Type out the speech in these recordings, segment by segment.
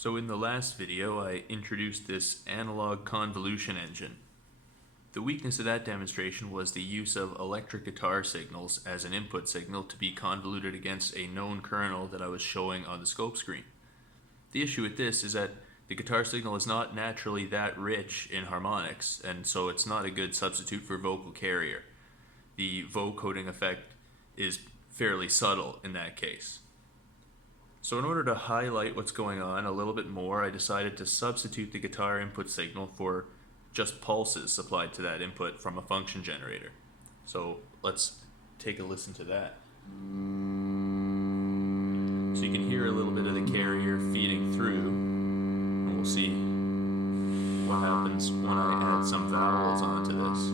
So in the last video, I introduced this analog convolution engine. The weakness of that demonstration was the use of electric guitar signals as an input signal to be convoluted against a known kernel that I was showing on the scope screen. The issue with this is that the guitar signal is not naturally that rich in harmonics, and so it's not a good substitute for vocal carrier. The vocoding effect is fairly subtle in that case. So in order to highlight what's going on a little bit more, I decided to substitute the guitar input signal for just pulses supplied to that input from a function generator. So let's take a listen to that. So you can hear a little bit of the carrier feeding through, and we'll see what happens when I add some vowels onto this.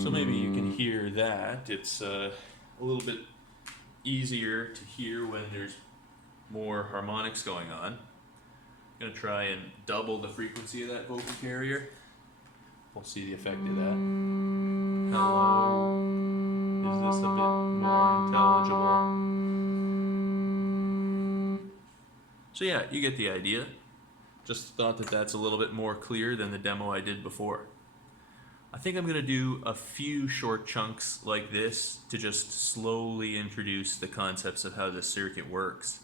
So maybe you can hear that. It's a little bit easier to hear when there's more harmonics going on. I'm going to try and double the frequency of that vocal carrier. We'll see the effect of that. Hello. Is this a bit more intelligible? So yeah, you get the idea. Just thought that that's a little bit more clear than the demo I did before. I think I'm going to do a few short chunks like this to just slowly introduce the concepts of how this circuit works.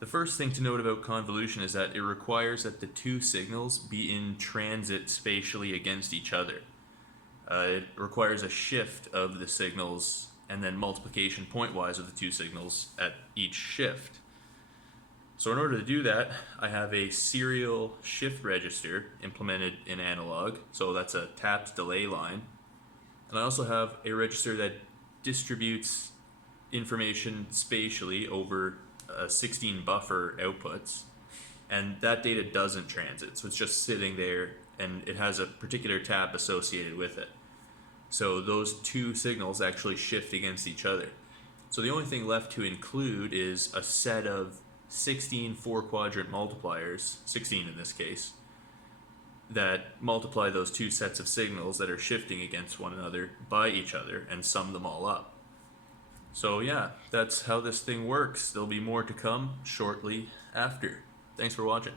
The first thing to note about convolution is that it requires that the two signals be in transit spatially against each other. It requires a shift of the signals and then multiplication pointwise of the two signals at each shift. So in order to do that, I have a serial shift register implemented in analog, so that's a tapped delay line. And I also have a register that distributes information spatially over 16 buffer outputs, and that data doesn't transit, so it's just sitting there and it has a particular tap associated with it. So those two signals actually shift against each other. So the only thing left to include is a set of 16 four-quadrant multipliers, 16 in this case, that multiply those two sets of signals that are shifting against one another by each other and sum them all up. So yeah, that's how this thing works. There'll be more to come shortly after. Thanks for watching.